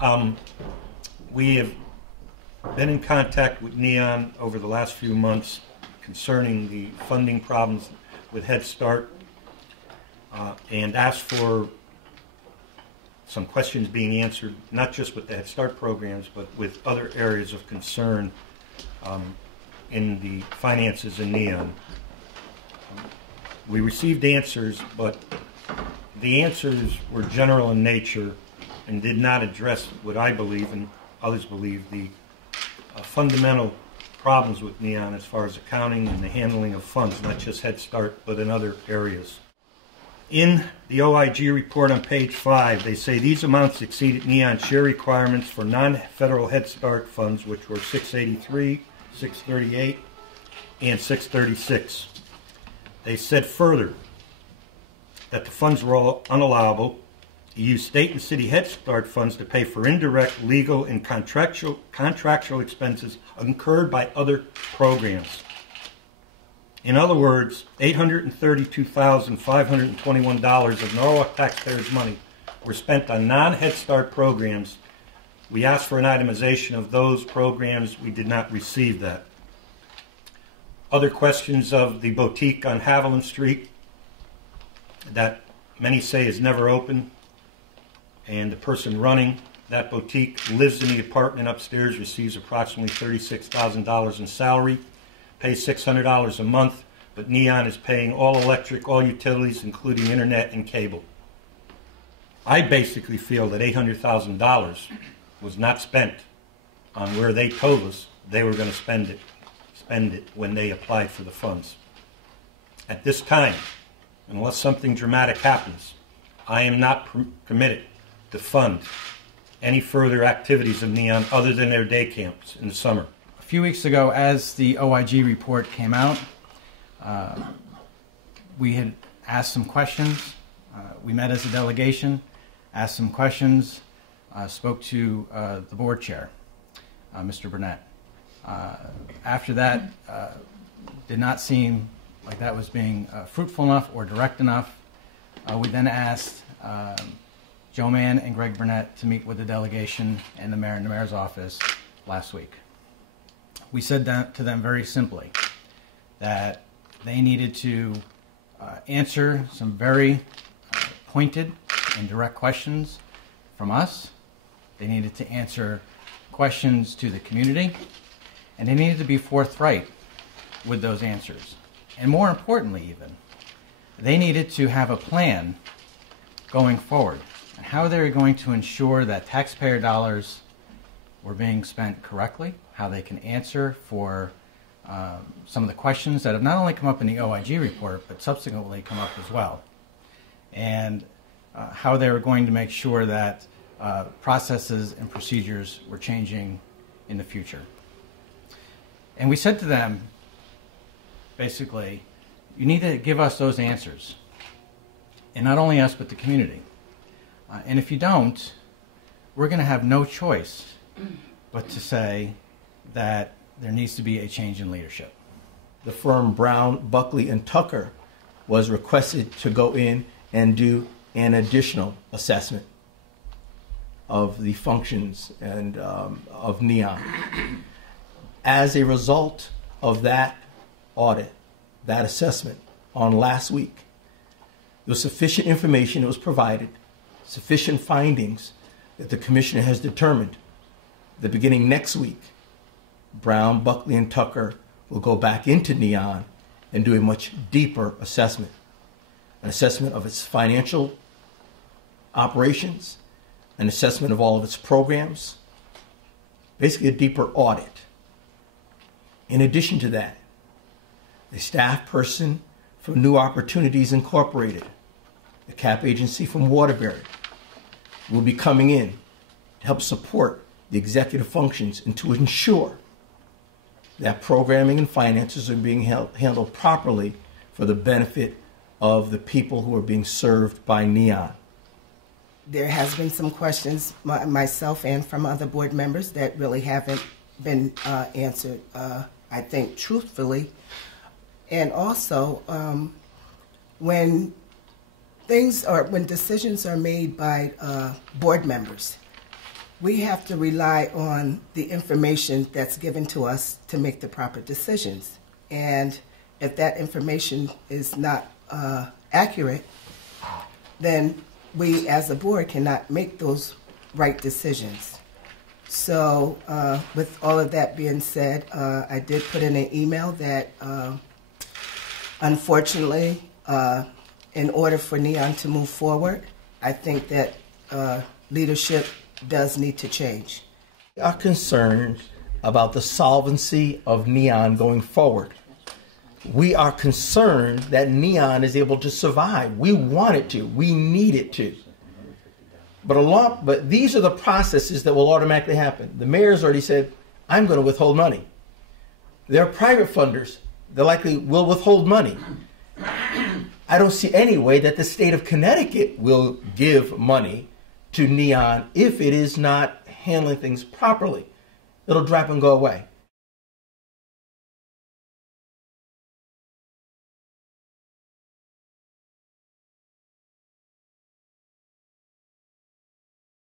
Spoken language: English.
We have been in contact with Neon over the last few months concerning the funding problems with Headstart and asked for some questions being answered, not just with the Headstart programs, but with other areas of concern in the finances in Neon. We received answers, but the answers were general in nature and did not address what I believe and others believe the fundamental problems with Neon as far as accounting and the handling of funds, not just Headstart, but in other areas. In the OIG report on page 5, they say these amounts exceeded Neon's share requirements for non-federal Headstart funds, which were 683, 638, and 636. They said further that the funds were all unallowable. You use state and city Headstart funds to pay for indirect, legal, and contractual expenses incurred by other programs. In other words, $832,521 of Norwalk taxpayers' money were spent on non-Headstart programs. We asked for an itemization of those programs. We did not receive that. Other questions of the boutique on Haviland Street that many say is never open, and the person running that boutique lives in the apartment upstairs, receives approximately $36,000 in salary, pays $600 a month, but Neon is paying all electric, all utilities, including internet and cable. I basically feel that $800,000 was not spent on where they told us they were going to spend it when they applied for the funds. At this time, unless something dramatic happens, I am not permitted to fund any further activities of Neon other than their day camps in the summer. A few weeks ago, as the OIG report came out, we had asked some questions. We met as a delegation, asked some questions, spoke to the board chair, Mr. Burnett. After that, did not seem like that was being fruitful enough or direct enough. We then asked Joe Mann and Greg Burnett to meet with the delegation and the mayor in the mayor's office last week. We said to them very simply that they needed to answer some very pointed and direct questions from us. They needed to answer questions to the community, and they needed to be forthright with those answers. And more importantly even, they needed to have a plan going forward and how they were going to ensure that taxpayer dollars were being spent correctly, how they can answer for some of the questions that have not only come up in the OIG report, but subsequently come up as well. And how they were going to make sure that processes and procedures were changing in the future. And we said to them, basically, you need to give us those answers. And not only us, but the community. And if you don't, we're going to have no choice but to say that there needs to be a change in leadership. The firm Brown, Buckley, and Tucker was requested to go in and do an additional assessment of the functions and of Neon. As a result of that audit, that assessment on last week, there was sufficient information that was provided, sufficient findings that the commissioner has determined that beginning next week, Brown, Buckley, and Tucker will go back into Neon and do a much deeper assessment, an assessment of its financial operations, an assessment of all of its programs, basically a deeper audit. In addition to that, a staff person from New Opportunities Incorporated, the cap agency from Waterbury, will be coming in to help support the executive functions and to ensure that programming and finances are being handled properly for the benefit of the people who are being served by Neon. There has been some questions, myself and from other board members, that really haven't been answered, I think, truthfully. And also, when decisions are made by board members, we have to rely on the information that's given to us to make the proper decisions. And if that information is not accurate, then we as a board cannot make those right decisions. So with all of that being said, I did put in an email that unfortunately, in order for NEON to move forward, I think that leadership does need to change. We are concerned about the solvency of NEON going forward. We are concerned that NEON is able to survive. We want it to. We need it to. But these are the processes that will automatically happen. The mayor's already said, I'm going to withhold money. There are private funders that likely will withhold money. I don't see any way that the state of Connecticut will give money to NEON if it is not handling things properly. It'll drop and go away.